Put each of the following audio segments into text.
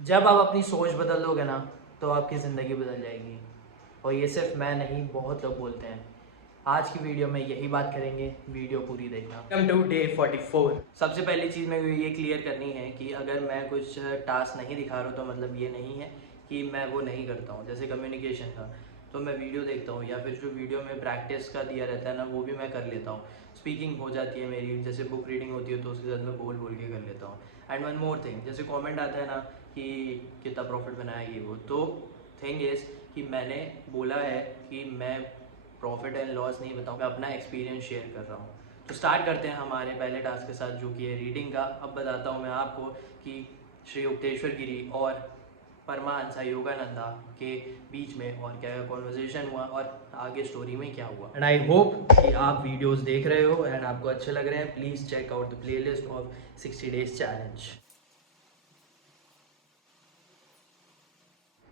जब आप अपनी सोच बदल दोगे ना तो आपकी ज़िंदगी बदल जाएगी। और ये सिर्फ मैं नहीं, बहुत लोग बोलते हैं। आज की वीडियो में यही बात करेंगे, वीडियो पूरी देखना। Welcome to day 44। सबसे पहली चीज़ मेरे को ये क्लियर करनी है कि अगर मैं कुछ टास्क नहीं दिखा रहा हूँ तो मतलब ये नहीं है कि मैं वो नहीं करता हूँ। जैसे कम्युनिकेशन का तो मैं वीडियो देखता हूँ, या फिर जो वीडियो में प्रैक्टिस का दिया रहता है ना वो भी मैं कर लेता हूँ। स्पीकिंग हो जाती है मेरी, जैसे बुक रीडिंग होती है तो उसके साथ मैं बोल बोल के कर लेता हूँ। एंड वन मोर थिंग, जैसे कमेंट आता है ना कि कितना प्रॉफिट बनाया ये वो, तो थिंग इज़ कि मैंने बोला है कि मैं प्रॉफिट एंड लॉस नहीं बताऊँ, मैं अपना एक्सपीरियंस शेयर कर रहा हूँ। तो स्टार्ट करते हैं हमारे पहले टास्क के साथ, जो कि है रीडिंग का। अब बताता हूँ मैं आपको कि श्री युक्तेश्वर गिरी और परमहंस योगानंदा के बीच में और क्या कॉन्वर्जेशन हुआ और आगे स्टोरी में क्या हुआ। एंड आई होप कि आप वीडियोस देख रहे हो एंड आपको अच्छे लग रहे हैं। Please check out the playlist of 60 days challenge.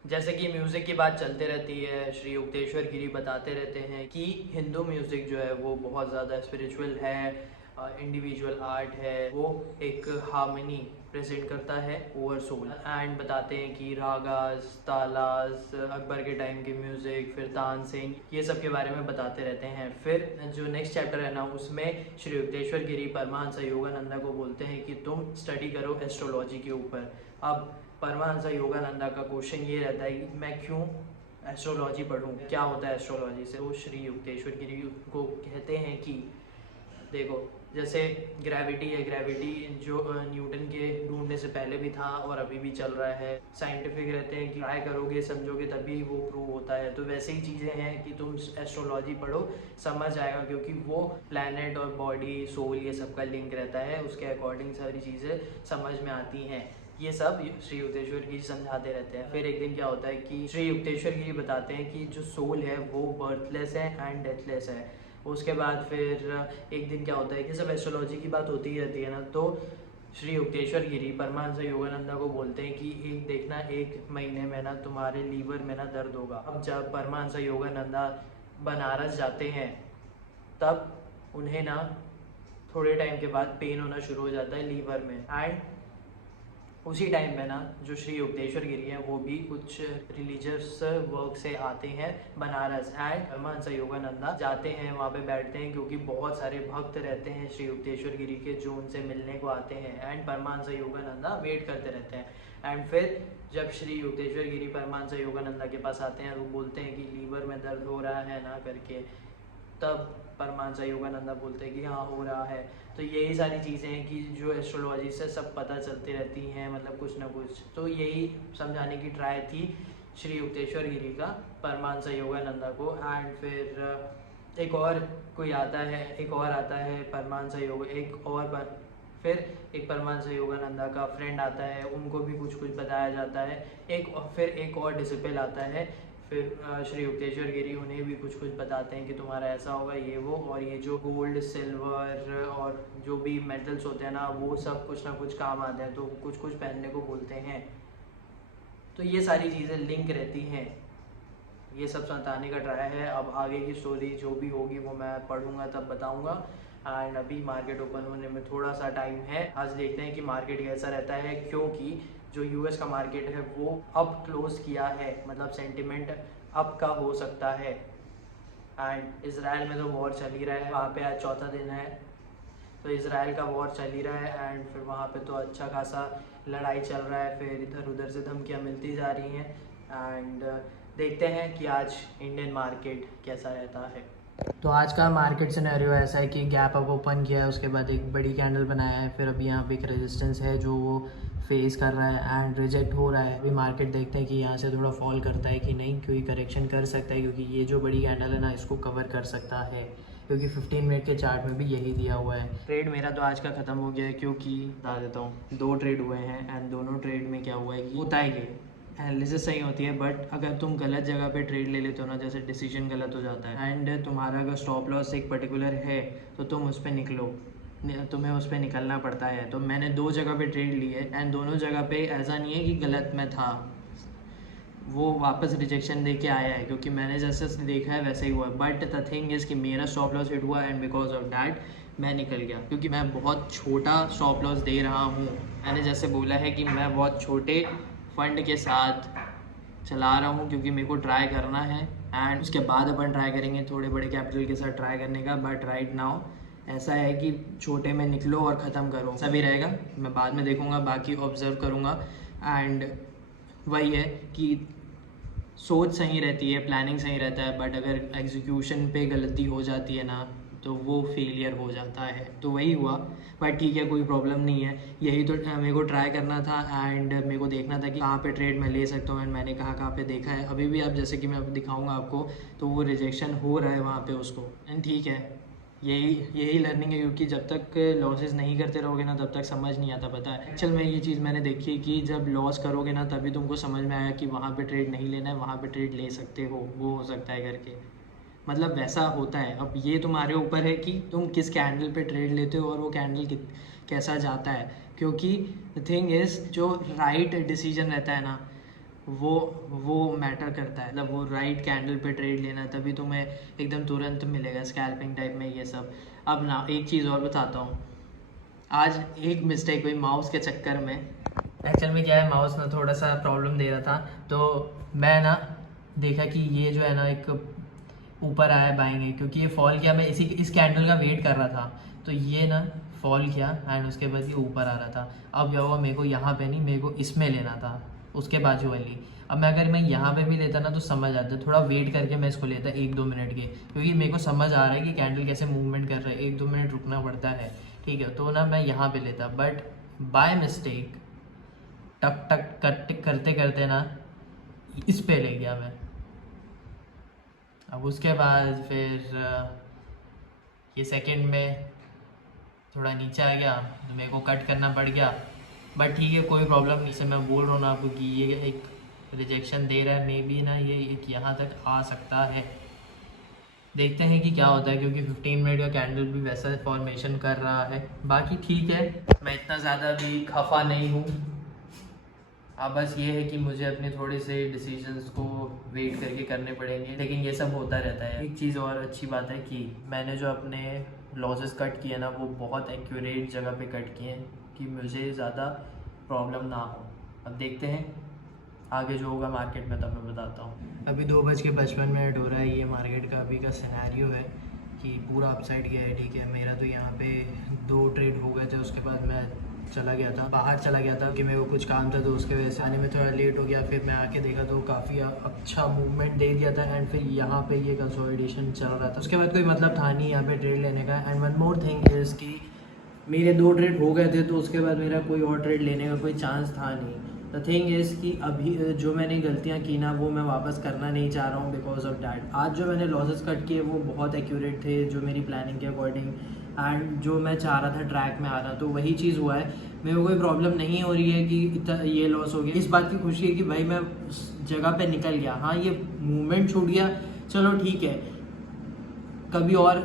जैसे कि म्यूज़िक की बात चलते रहती है, श्री युक्तेश्वर गिरी बताते रहते हैं कि हिंदू म्यूज़िक जो है वो बहुत ज़्यादा स्पिरिचुअल है, इंडिविजुअल आर्ट है, वो एक हार्मनी प्रेजेंट करता है ओवर सोल। एंड बताते हैं कि रागास, तालास, अकबर के टाइम के म्यूज़िक, फिर तानसेन, ये सब के बारे में बताते रहते हैं। फिर जो नेक्स्ट चैप्टर है ना उसमें श्री युक्तेश्वर गिरी परमहंस योगानंदा को बोलते हैं कि तुम स्टडी करो एस्ट्रोलॉजी के ऊपर। अब परमहंस योगानंदा का क्वेश्चन ये रहता है कि मैं क्यों एस्ट्रोलॉजी पढूं, क्या होता है एस्ट्रोलॉजी से। तो श्री युक्तेश्वर गिरी को कहते हैं कि देखो, जैसे ग्रेविटी है, ग्रेविटी जो न्यूटन के ढूंढने से पहले भी था और अभी भी चल रहा है। साइंटिफिक रहते हैं कि ट्राई करोगे, समझोगे तभी वो प्रूव होता है। तो वैसे ही चीज़ें हैं कि तुम एस्ट्रोलॉजी पढ़ो, समझ आएगा, क्योंकि वो प्लैनेट और बॉडी सोल ये सब का लिंक रहता है, उसके अकॉर्डिंग सारी चीज़ें समझ में आती हैं। ये सब श्री युक्तेश्वर गिरी समझाते रहते हैं। फिर एक दिन क्या होता है कि श्री युक्तेश्वर गिरी बताते हैं कि जो सोल है वो बर्थलेस है एंड डेथलेस है। उसके बाद फिर एक दिन क्या होता है कि सब एस्ट्रोलॉजी की बात होती ही रहती है ना, तो श्री युक्तेश्वर गिरी परमहंस योगानंदा को बोलते हैं कि एक देखना, एक महीने में ना तुम्हारे लीवर में ना दर्द होगा। अब जब परमहंस योगानंदा बनारस जाते हैं तब उन्हें ना थोड़े टाइम के बाद पेन होना शुरू हो जाता है लीवर में। एंड उसी टाइम में ना जो श्री युक्तेश्वर गिरी हैं वो भी कुछ रिलीजियस वर्क से आते हैं बनारस। एंड परमहंस योगानंदा जाते हैं, वहाँ पे बैठते हैं, क्योंकि बहुत सारे भक्त रहते हैं श्री युक्तेश्वर गिरी के जो उनसे मिलने को आते हैं। एंड परमहंस योगानंदा वेट करते रहते हैं। एंड फिर जब श्री युक्तेश्वर गिरी परमहंस योगानंदा के पास आते हैं, वो बोलते हैं कि लीवर में दर्द हो रहा है ना करके, तब परमहंस योगानंदा बोलते हैं कि हाँ हो रहा है। तो यही सारी चीज़ें हैं कि जो एस्ट्रोलॉजी से सब पता चलती रहती हैं, मतलब कुछ ना कुछ। तो यही समझाने की ट्राई थी श्री युक्तेश्वर गिरी का परमहंस योगानंदा को। एंड फिर एक और कोई आता है, एक और आता है परमहंस योग, एक और फिर एक परमहंस योगानंदा का फ्रेंड आता है, उनको भी कुछ कुछ बताया जाता है। फिर एक और डिसिपल आता है, फिर श्री युक्तेश्वर गिरी उन्हें भी कुछ कुछ बताते हैं कि तुम्हारा ऐसा होगा ये वो, और ये जो गोल्ड सिल्वर और जो भी मेटल्स होते हैं ना वो सब कुछ ना कुछ काम आते हैं, तो कुछ कुछ पहनने को बोलते हैं। तो ये सारी चीज़ें लिंक रहती हैं। ये सब बताने का ट्राई है। अब आगे की स्टोरी जो भी होगी वो मैं पढ़ूंगा तब बताऊंगा। एंड अभी मार्केट ओपन होने में थोड़ा सा टाइम है। आज देखते हैं कि मार्केट कैसा रहता है, क्योंकि जो यूएस का मार्केट है वो अप क्लोज किया है, मतलब सेंटिमेंट अप का हो सकता है। एंड इसराइल में तो वॉर चल ही रहा है, वहाँ पे आज चौथा दिन है, तो इसराइल का वॉर चल ही रहा है। एंड फिर वहाँ पे तो अच्छा खासा लड़ाई चल रहा है, फिर इधर उधर से धमकियाँ मिलती जा रही हैं। एंड देखते हैं कि आज इंडियन मार्केट कैसा रहता है। तो आज का मार्केट सिनेरियो ऐसा है कि गैप अप ओपन किया है, उसके बाद एक बड़ी कैंडल बनाया है, फिर अभी यहाँ पे एक रेजिस्टेंस है जो वो फेस कर रहा है एंड रिजेक्ट हो रहा है। अभी मार्केट देखते हैं कि यहाँ से थोड़ा फॉल करता है कि नहीं, क्योंकि करेक्शन कर सकता है, क्योंकि ये जो बड़ी कैंडल है ना इसको कवर कर सकता है, क्योंकि 15 मिनट के चार्ट में भी यही दिया हुआ है। ट्रेड मेरा तो आज का ख़त्म हो गया है, क्योंकि बता देता हूँ 2 ट्रेड हुए हैं एंड दोनों ट्रेड में क्या हुआ है कि होता है ये एनालिसिस सही होती है, बट अगर तुम गलत जगह पे ट्रेड ले लेते हो ना, जैसे डिसीजन गलत हो जाता है एंड तुम्हारा अगर स्टॉप लॉस एक पर्टिकुलर है तो तुम उस पर निकलो, तुम्हें उस पर निकलना पड़ता है। तो मैंने 2 जगह पे ट्रेड लिए एंड दोनों जगह पे ऐसा नहीं है कि गलत मैं था, वो वापस रिजेक्शन दे के आया है, क्योंकि मैंने जैसे देखा है वैसे ही हुआ। बट द थिंग इज़ कि मेरा स्टॉप लॉस हिट हुआ एंड बिकॉज ऑफ डैट मैं निकल गया, क्योंकि मैं बहुत छोटा स्टॉप लॉस दे रहा हूँ। मैंने जैसे बोला है कि मैं बहुत छोटे फंड के साथ चला रहा हूँ क्योंकि मेरे को ट्राई करना है एंड उसके बाद अपन ट्राई करेंगे थोड़े बड़े कैपिटल के साथ ट्राई करने का। बट राइट नाउ ऐसा है कि छोटे में निकलो और ख़त्म करो, ऐसा भी रहेगा। मैं बाद में देखूँगा, बाकी ऑब्ज़र्व करूँगा एंड वही है कि सोच सही रहती है, प्लानिंग सही रहता है, बट अगर एग्जीक्यूशन पे गलती हो जाती है ना तो वो फेलियर हो जाता है। तो वही हुआ, बट ठीक है, कोई प्रॉब्लम नहीं है। यही तो मेरे को ट्राई करना था एंड मेरे को देखना था कि कहाँ पे ट्रेड मैं ले सकता हूँ एंड मैंने कहाँ पे देखा है। अभी भी आप जैसे कि मैं अब दिखाऊंगा आपको, तो वो रिजेक्शन हो रहा है वहाँ पे उसको, एंड ठीक है, यही लर्निंग है। क्योंकि जब तक लॉसेस नहीं करते रहोगे ना तब तक समझ नहीं आता। पता है एक्चुअल में ये चीज़ मैंने देखी कि जब लॉस करोगे ना तभी तुमको समझ में आया कि वहाँ पे ट्रेड नहीं लेना है, वहाँ पे ट्रेड ले सकते हो, वो हो सकता है करके। मतलब वैसा होता है। अब ये तुम्हारे ऊपर है कि तुम किस कैंडल पे ट्रेड लेते हो और वो कैंडल कैसा जाता है। क्योंकि द थिंग इज़ जो राइट डिसीजन रहता है ना वो मैटर करता है। मतलब वो राइट कैंडल पे ट्रेड लेना, तभी तुम्हें एकदम तुरंत मिलेगा स्कैल्पिंग टाइप में ये सब। अब ना एक चीज़ और बताता हूँ, आज एक मिस्टेक हुई माउस के चक्कर में। एक्चुअल में क्या है, माउस ना थोड़ा सा प्रॉब्लम दे रहा था, तो मैं ना देखा कि ये जो है ना एक ऊपर आया बाएंगे, क्योंकि ये फॉल किया, मैं इस कैंडल का वेट कर रहा था, तो ये ना फॉल किया एंड उसके बाद ये ऊपर आ रहा था। अब क्या हुआ, मेरे को यहाँ पे नहीं, मेरे को इसमें लेना था, उसके बाजू वाली। अब अगर मैं यहाँ पे भी लेता ना तो समझ आता, थोड़ा वेट करके मैं इसको लेता 1-2 मिनट के, क्योंकि मेरे को समझ आ रहा है कि कैंडल कैसे मूवमेंट कर रहा है, 1-2 मिनट रुकना पड़ता है, ठीक है। तो ना मैं यहाँ पे लेता, बट बाय मिस्टेक टक टक करते करते ना इस पे ले गया मैं। अब उसके बाद फिर ये सेकंड में थोड़ा नीचे आ गया तो मेरे को कट करना पड़ गया। बट ठीक है, कोई प्रॉब्लम नहीं। से मैं बोल रहा हूँ ना आपको कि ये एक रिजेक्शन दे रहा है, मे बी ना ये एक यहाँ तक आ सकता है। देखते हैं कि क्या होता है, क्योंकि 15 मिनट का कैंडल भी वैसा फॉर्मेशन कर रहा है। बाकी ठीक है, मैं इतना ज़्यादा भी खफा नहीं हूँ। अब बस ये है कि मुझे अपने थोड़े से डिसीजंस को वेट करके करने पड़ेंगे, लेकिन ये सब होता रहता है। एक चीज़ और अच्छी बात है कि मैंने जो अपने लॉसेस कट किए ना वो बहुत एक्यूरेट जगह पे कट किए हैं कि मुझे ज़्यादा प्रॉब्लम ना हो। अब देखते हैं आगे जो होगा मार्केट में, तब मैं बताता हूँ। अभी 2:55 हो रहा है। ये मार्केट का अभी का सिनेरियो है कि पूरा अपसाइड गया है, ठीक है। मेरा तो यहाँ पे 2 ट्रेड हो गए थे, उसके बाद मैं चला गया था, बाहर चला गया था कि मेरे को कुछ काम था, तो उसके वजह से आने में थोड़ा लेट हो गया। फिर मैं आके देखा तो काफ़ी अच्छा मूवमेंट दे दिया था एंड फिर यहाँ पे ये कंसोलिडेशन चल रहा था। उसके बाद कोई मतलब था नहीं यहाँ पे ट्रेड लेने का। And one more thing is कि मेरे 2 ट्रेड हो गए थे, तो उसके बाद मेरा कोई और ट्रेड लेने का कोई चांस था नहीं। द थिंग इज़ कि अभी जो मैंने गलतियाँ की ना वो मैं वापस करना नहीं चाह रहा हूँ बिकॉज ऑफ डैट। आज जो मैंने लॉसेस कट किए वो बहुत एक्यूरेट थे, जो मेरी प्लानिंग के अकॉर्डिंग, एंड जो मैं चाह रहा था ट्रैक में आना, तो वही चीज़ हुआ है। मेरे को कोई प्रॉब्लम नहीं हो रही है कि इतना ये लॉस हो गया। इस बात की खुशी है कि भाई मैं उस जगह पे निकल गया। हाँ, ये मूवमेंट छूट गया, चलो ठीक है, कभी और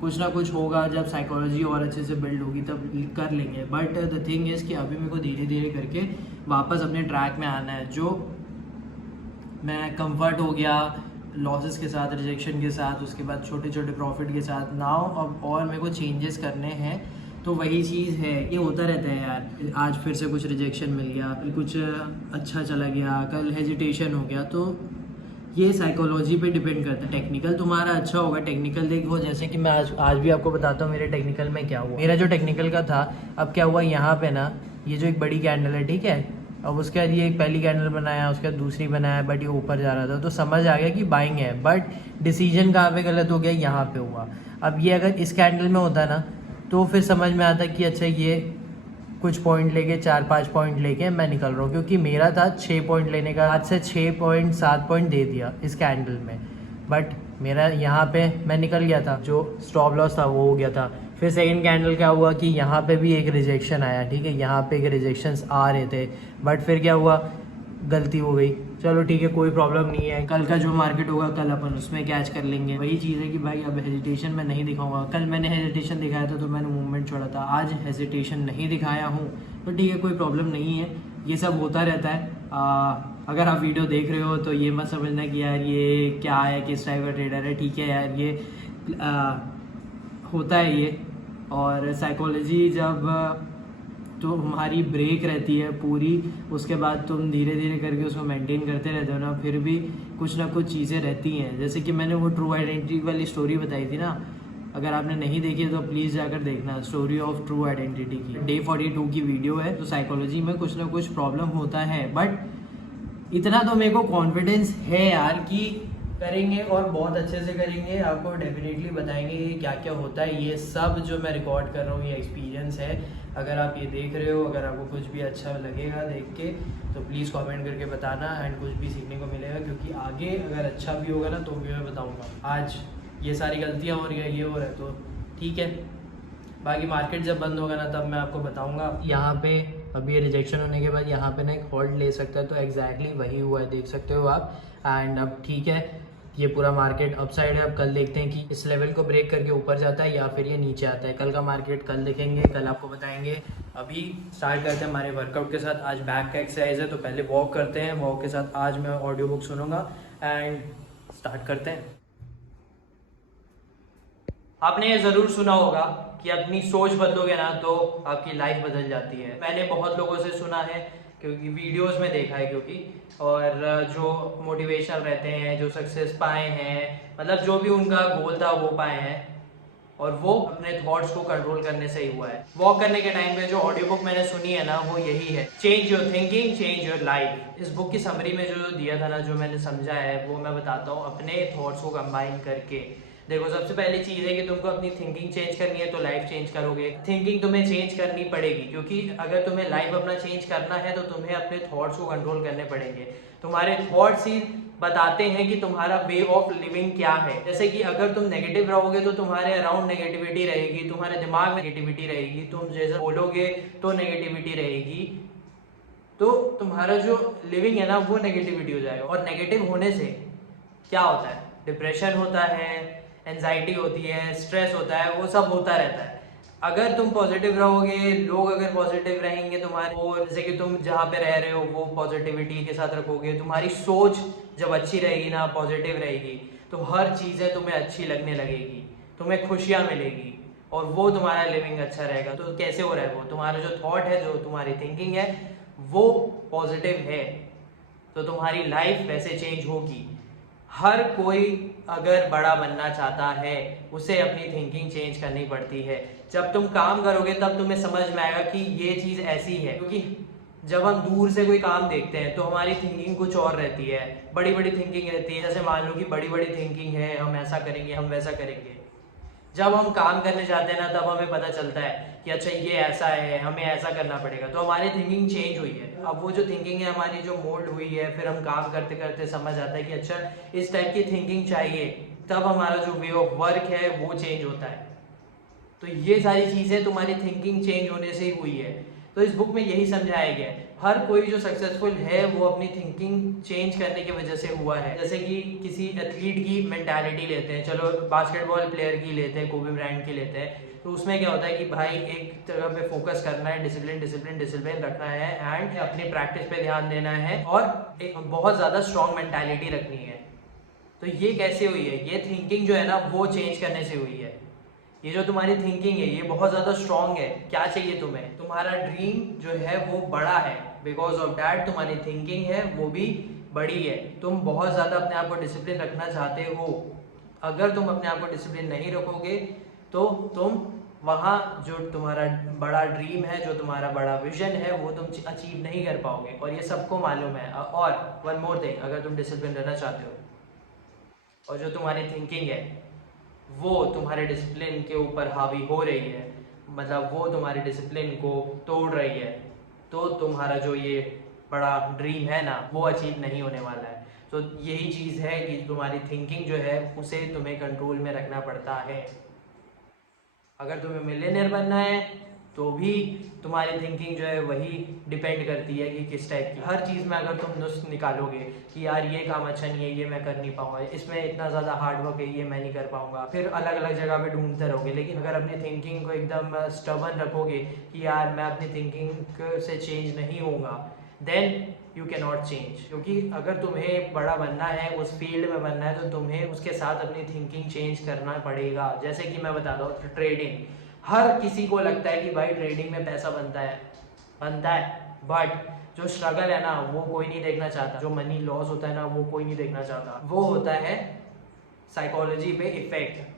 कुछ ना कुछ होगा, जब साइकोलॉजी और अच्छे से बिल्ड होगी तब कर लेंगे। बट द थिंग इज़ कि अभी मेरे को धीरे धीरे करके वापस अपने ट्रैक में आना है। जो मैं कंफर्ट हो गया लॉसेस के साथ, रिजेक्शन के साथ, उसके बाद छोटे छोटे प्रॉफिट के साथ, नाउ अब और मेरे को चेंजेस करने हैं। तो वही चीज़ है, ये होता रहता है यार। आज फिर से कुछ रिजेक्शन मिल गया, फिर कुछ अच्छा चला गया, कल हेजिटेशन हो गया। तो ये साइकोलॉजी पे डिपेंड करता है। टेक्निकल तुम्हारा अच्छा होगा, टेक्निकल देखो, जैसे कि मैं आज भी आपको बताता हूँ मेरे टेक्निकल में क्या हुआ। मेरा जो टेक्निकल का था, अब क्या हुआ, यहाँ पे ना ये जो एक बड़ी कैंडल है, ठीक है, अब उसके बाद ये एक पहली कैंडल बनाया, उसके बाद दूसरी बनाया, बट ये ऊपर जा रहा था, तो समझ आ गया कि बाइंग है। बट डिसीजन कहाँ पे गलत हो गया, यहाँ पे हुआ। अब ये अगर इस कैंडल में होता ना तो फिर समझ में आता कि अच्छा ये कुछ पॉइंट लेके 4-5 पॉइंट लेके मैं निकल रहा हूँ, क्योंकि मेरा था 6 पॉइंट लेने का, आज से 6-7 पॉइंट दे दिया इस कैंडल में। बट मेरा यहाँ पे मैं निकल गया था, जो स्टॉप लॉस था वो हो गया था। फिर सेकंड कैंडल क्या हुआ कि यहाँ पे भी एक रिजेक्शन आया, ठीक है, यहाँ पे एक रिजेक्शंस आ रहे थे, बट फिर क्या हुआ, गलती हो गई, चलो ठीक है, कोई प्रॉब्लम नहीं है। कल का जो मार्केट होगा कल अपन उसमें कैच कर लेंगे। वही चीज़ है कि भाई अब हेजिटेशन मैं नहीं दिखाऊंगा। कल मैंने हेजिटेशन दिखाया था तो मैंने मूवमेंट छोड़ा था, आज हेजिटेशन नहीं दिखाया हूँ, तो ठीक है, कोई प्रॉब्लम नहीं है। ये सब होता रहता है। अगर आप वीडियो देख रहे हो तो ये मत समझना कि यार ये क्या है, किस टाइप का ट्रेडर है। ठीक है यार, ये होता है ये। और साइकोलॉजी जब तो हमारी ब्रेक रहती है पूरी, उसके बाद तुम धीरे धीरे करके उसको मेंटेन करते रहते हो ना, फिर भी कुछ ना कुछ चीज़ें रहती हैं। जैसे कि मैंने वो ट्रू आइडेंटिटी वाली स्टोरी बताई थी ना, अगर आपने नहीं देखी तो प्लीज़ जाकर देखना, स्टोरी ऑफ ट्रू आइडेंटिटी की डे 42 की वीडियो है। तो साइकोलॉजी में कुछ ना कुछ प्रॉब्लम होता है, बट इतना तो मेरे को कॉन्फिडेंस है यार कि करेंगे और बहुत अच्छे से करेंगे। आपको डेफिनेटली बताएंगे कि क्या क्या होता है। ये सब जो मैं रिकॉर्ड कर रहा हूँ ये एक्सपीरियंस है। अगर आप ये देख रहे हो, अगर आपको कुछ भी अच्छा लगेगा देख के तो प्लीज़ कमेंट करके बताना, एंड कुछ भी सीखने को मिलेगा, क्योंकि आगे अगर अच्छा भी होगा ना तो भी मैं बताऊँगा। आज ये सारी गलतियाँ हो रही है, ये हो रहा है, तो ठीक है, बाकी मार्केट जब बंद होगा ना तब मैं आपको बताऊँगा। यहाँ पे अभी रिजेक्शन होने के बाद यहाँ पे ना एक होल्ड ले सकता है, तो एग्जैक्टली वही हुआ है, देख सकते हो आप। एंड अब ठीक है, ये पूरा मार्केट अपसाइड है। अब कल देखते हैं कि इस लेवल को ब्रेक करके ऊपर जाता है या फिर ये नीचे आता है। कल का मार्केट कल देखेंगे, कल आपको बताएंगे। अभी स्टार्ट करते हैं हमारे वर्कआउट के साथ। आज बैक का एक्सरसाइज है, तो पहले वॉक करते हैं। वॉक के साथ आज मैं ऑडियो बुक सुनूंगा एंड स्टार्ट करते हैं। आपने ये ज़रूर सुना होगा कि अपनी सोच बदलोगे ना तो आपकी लाइफ बदल जाती है। मैंने बहुत लोगों से सुना है, क्योंकि वीडियोस में देखा है, क्योंकि और जो मोटिवेशनल रहते हैं, जो सक्सेस पाए हैं, मतलब जो भी उनका गोल था वो पाए हैं, और वो अपने थॉट्स को कंट्रोल करने से ही हुआ है। वॉक करने के टाइम पे जो ऑडियो बुक मैंने सुनी है ना वो यही है, change your thinking change your life. इस बुक की समरी में जो दिया था ना, जो मैंने समझा है वो मैं बताता हूँ अपने थॉट्स को कंबाइन करके। देखो, सबसे पहली चीज़ है कि तुमको अपनी थिंकिंग चेंज करनी है, तो लाइफ चेंज करोगे। थिंकिंग तुम्हें चेंज करनी पड़ेगी, क्योंकि अगर तुम्हें लाइफ अपना चेंज करना है तो तुम्हें अपने थॉट्स को कंट्रोल करने पड़ेंगे। तुम्हारे थॉट्स ही बताते हैं कि तुम्हारा वे ऑफ लिविंग क्या है। जैसे कि अगर तुम नेगेटिव रहोगे तो तुम्हारे अराउंड नेगेटिविटी रहेगी, तुम्हारे दिमाग में नेगेटिविटी रहेगी, तुम जैसा बोलोगे तो नेगेटिविटी रहेगी, तो तुम्हारा जो लिविंग है ना वो नेगेटिविटी हो जाएगा। और नेगेटिव होने से क्या होता है? डिप्रेशन होता है, एंजाइटी होती है, स्ट्रेस होता है, वो सब होता रहता है। अगर तुम पॉजिटिव रहोगे, लोग अगर पॉजिटिव रहेंगे तुम्हारे, और जैसे कि तुम जहाँ पे रह रहे हो वो पॉजिटिविटी के साथ रखोगे, तुम्हारी सोच जब अच्छी रहेगी ना, पॉजिटिव रहेगी, तो हर चीज़ें तुम्हें अच्छी लगने लगेगी, तुम्हें खुशियाँ मिलेगी, और वो तुम्हारा लिविंग अच्छा रहेगा। तो कैसे हो रहा है? वो तुम्हारा जो थॉट है, जो तुम्हारी थिंकिंग है वो पॉजिटिव है, तो तुम्हारी लाइफ वैसे चेंज होगी। हर कोई अगर बड़ा बनना चाहता है उसे अपनी थिंकिंग चेंज करनी पड़ती है। जब तुम काम करोगे तब तुम्हें समझ में आएगा कि ये चीज़ ऐसी है, क्योंकि जब हम दूर से कोई काम देखते हैं तो हमारी थिंकिंग कुछ और रहती है, बड़ी बड़ी थिंकिंग रहती है। जैसे मान लो कि बड़ी बड़ी थिंकिंग है, हम ऐसा करेंगे, हम वैसा करेंगे। जब हम काम करने जाते हैं ना तब हमें पता चलता है कि अच्छा ये ऐसा है, हमें ऐसा करना पड़ेगा, तो हमारी थिंकिंग चेंज हुई है। अब वो जो थिंकिंग है हमारी जो मोल्ड हुई है, फिर हम काम करते करते समझ आता है कि अच्छा इस टाइप की थिंकिंग चाहिए, तब हमारा जो वे ऑफ वर्क है वो चेंज होता है। तो ये सारी चीज़ें तुम्हारी थिंकिंग चेंज होने से ही हुई है। तो इस बुक में यही समझाया गया है, हर कोई जो सक्सेसफुल है वो अपनी थिंकिंग चेंज करने की वजह से हुआ है। जैसे कि किसी एथलीट की मेंटालिटी लेते हैं, चलो बास्केटबॉल प्लेयर की लेते हैं, कोबी ब्रायंट की लेते हैं, तो उसमें क्या होता है कि भाई एक जगह पे फोकस करना है, डिसिप्लिन डिसिप्लिन डिसिप्लिन रखना है, एंड अपनी प्रैक्टिस पे ध्यान देना है, और एक बहुत ज़्यादा स्ट्रॉन्ग मेंटालिटी रखनी है। तो ये कैसे हुई है? ये थिंकिंग जो है ना वो चेंज करने से हुई है। ये जो तुम्हारी थिंकिंग है ये बहुत ज़्यादा स्ट्रॉन्ग है। क्या चाहिए तुम्हें? तुम्हारा ड्रीम जो है वो बड़ा है, बिकॉज ऑफ डैट तुम्हारी थिंकिंग है वो भी बड़ी है। तुम बहुत ज़्यादा अपने आप को डिसिप्लिन रखना चाहते हो। अगर तुम अपने आप को डिसिप्लिन नहीं रखोगे तो तुम वहाँ जो तुम्हारा बड़ा ड्रीम है, जो तुम्हारा बड़ा विजन है, वो तुम अचीव नहीं कर पाओगे, और ये सबको मालूम है। और वन मोर थिंग, अगर तुम डिसिप्लिन रहना चाहते हो और जो तुम्हारी थिंकिंग है वो तुम्हारे डिसिप्लिन के ऊपर हावी हो रही है, मतलब वो तुम्हारे डिसिप्लिन को तोड़ रही है, तो तुम्हारा जो ये बड़ा ड्रीम है ना वो अचीव नहीं होने वाला है। तो यही चीज़ है कि तुम्हारी थिंकिंग जो है उसे तुम्हें कंट्रोल में रखना पड़ता है। अगर तुम्हें मिलियनेयर बनना है तो भी तुम्हारी थिंकिंग जो है वही डिपेंड करती है कि किस टाइप की। हर चीज़ में अगर तुम नुस्ख निकालोगे कि यार ये काम अच्छा नहीं है, ये मैं कर नहीं पाऊंगा, इसमें इतना ज़्यादा हार्ड वर्क है, ये मैं नहीं कर पाऊंगा, फिर अलग अलग जगह पे ढूंढते रहोगे। लेकिन अगर अपनी थिंकिंग को एकदम स्टबर्न रखोगे कि यार मैं अपनी थिंकिंग से चेंज नहीं होऊंगा, then you can not change. क्योंकि अगर तुम्हें बड़ा बनना है, उस फील्ड में बनना है, तो तुम्हें उसके साथ अपनी थिंकिंग चेंज करना पड़ेगा। जैसे कि मैं बताता हूँ ट्रेडिंग, हर किसी को लगता है कि भाई ट्रेडिंग में पैसा बनता है, बनता है, बट जो स्ट्रगल है ना वो कोई नहीं देखना चाहता, जो मनी लॉस होता है ना वो कोई नहीं देखना चाहता, वो होता है साइकोलॉजी पे इफेक्ट।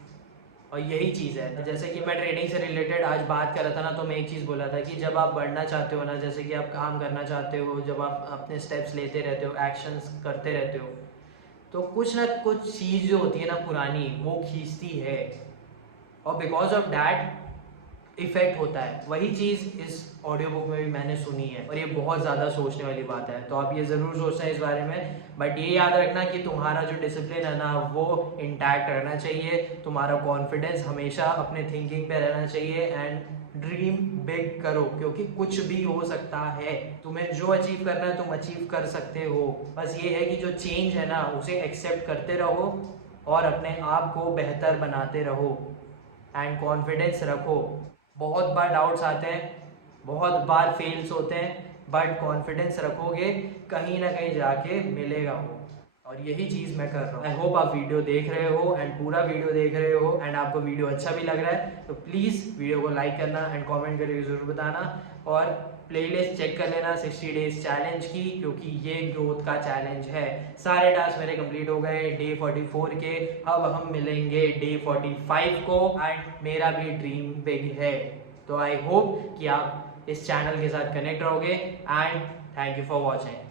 और यही चीज़ है, जैसे कि मैं ट्रेडिंग से रिलेटेड आज बात कर रहा था ना, तो मैं एक चीज़ बोला था कि जब आप बढ़ना चाहते हो ना, जैसे कि आप काम करना चाहते हो, जब आप अपने स्टेप्स लेते रहते हो, एक्शंस करते रहते हो, तो कुछ ना कुछ चीज़ जो होती है ना पुरानी, वो खींचती है, और बिकॉज ऑफ डैट इफेक्ट होता है। वही चीज़ इस ऑडियो बुक में भी मैंने सुनी है, और ये बहुत ज़्यादा सोचने वाली बात है, तो आप ये ज़रूर सोचना है इस बारे में। बट ये याद रखना कि तुम्हारा जो डिसिप्लिन है ना वो इंटैक्ट रहना चाहिए, तुम्हारा कॉन्फिडेंस हमेशा अपने थिंकिंग पे रहना चाहिए, एंड ड्रीम बिग करो, क्योंकि कुछ भी हो सकता है। तुम्हें जो अचीव करना है तुम अचीव कर सकते हो, बस ये है कि जो चेंज है ना उसे एक्सेप्ट करते रहो और अपने आप को बेहतर बनाते रहो, एंड कॉन्फिडेंस रखो। बहुत बार डाउट्स आते हैं, बहुत बार फेल्स होते हैं, बट कॉन्फिडेंस रखोगे कहीं ना कहीं जाके मिलेगा वो, और यही चीज़ मैं कर रहा हूँ। आई होप आप वीडियो देख रहे हो, एंड पूरा वीडियो देख रहे हो, एंड आपको वीडियो अच्छा भी लग रहा है, तो प्लीज़ वीडियो को लाइक करना एंड कमेंट करके ज़रूर बताना, और प्लेलिस्ट चेक कर लेना 60 डेज चैलेंज की, क्योंकि ये ग्रोथ का चैलेंज है। सारे टास्क मेरे कंप्लीट हो गए डे 44 के, अब हम मिलेंगे डे 45 को, एंड मेरा भी ड्रीम बिग है। तो आई होप कि आप इस चैनल के साथ कनेक्ट रहोगे, and thank you for watching.